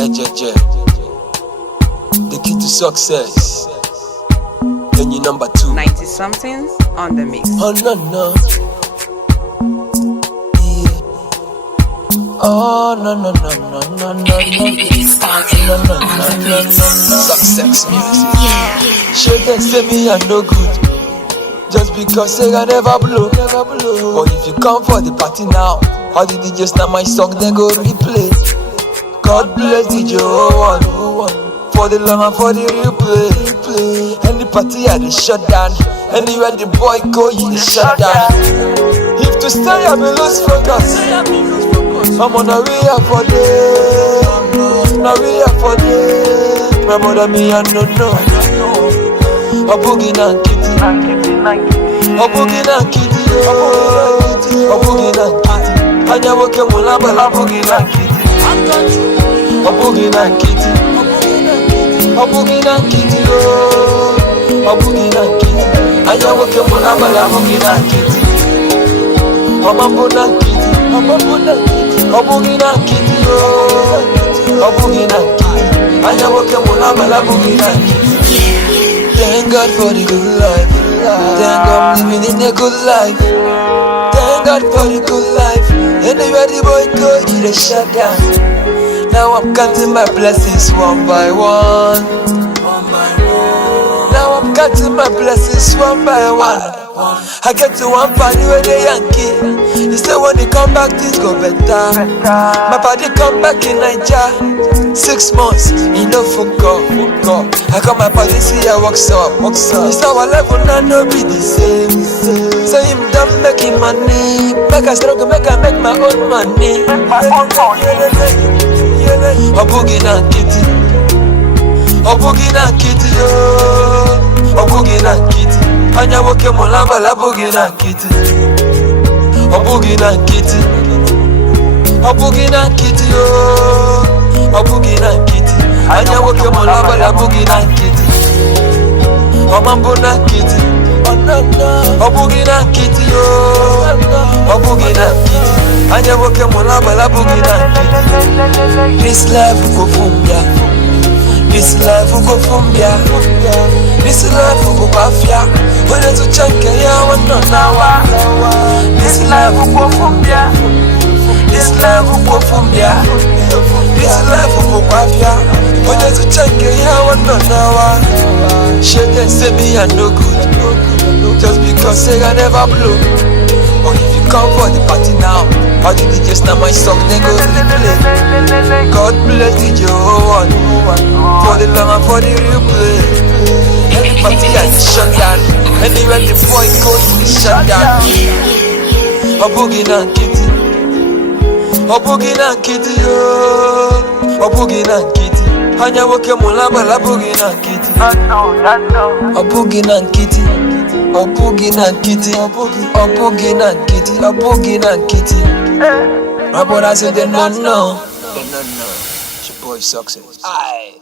Yeah. The key to success. Then you number 2. 90 somethings on the mix. Oh no. Yeah. Oh no. Success music. Should they say me I'm no good? Just because say I never blow. But if you come for the party now, all the DJs now my song then go replay. God bless DJ 01 for the long and for the replay. Any party I dey shut down. Anywhere the boy go, you dey shut down. If to stay I be lose focus. I'm on a way up for day. Now we up for day. My mother me I don't know. A boogie and kitty. A boogie and kitty. A boogie and kitty. Anya woke mulaba la boogie and kitty. A boogie and kitty. A boogie and kitty. A boogie and kitty. Anya woke mulaba la boogie and kitty. A mambo and kitty. A boogie and kitty. A boogie and kitty. Anya woke mulaba la boogie and kitty. Thank God for the good life. Thank God I'm living in a good life. Thank God for the good life. Anywhere the boy go, he dey shut down. Now I'm counting my blessings one by one. Now I'm counting my blessings one by one. I get to one party where they Yankee. He say when he come back things go better. My party come back in Nigeria. 6 months, he no forgot. I come my party see I walks up. He say our level now no be the same. So him done making money. Make I struggle, make I make my own money. A boogie and kitty. A boogie and kitty, oh. A boogie and kitty. Anya woke mulaba la boogie and kitty. A boogie and kitty. A boogie and kitty, oh. A boogie and kitty. Anya woke mulaba la boogie and kitty. A mambo and kitty. A boogie and kitty, oh. A boogie and kitty. Anya woke mulaba la boogie and kitty. This life go fumbia. This life go fumbia. This life go bafia. When it's a chunk ya wana nawa. This life go fumbia. This life go fumbia. This life go bafia. When it's a chunk ya wana nawa. Shit they say me I no good. Just because say I never blow. Or if you come for the party now, all the DJs now my song they go replay. God bless DJ 01 for the long and for the replay. Any party I shut down. Anywhere the boy go, he shut down. A boogie and kitty. A boogie and kitty, oh. A boogie and kitty. Anya woke mulaba la boogie and kitty. A boogie and kitty. A boogie and kitty. A boogie and kitty. A boogie and kitty. My brother said they don't know. It's your boy Success. Aye.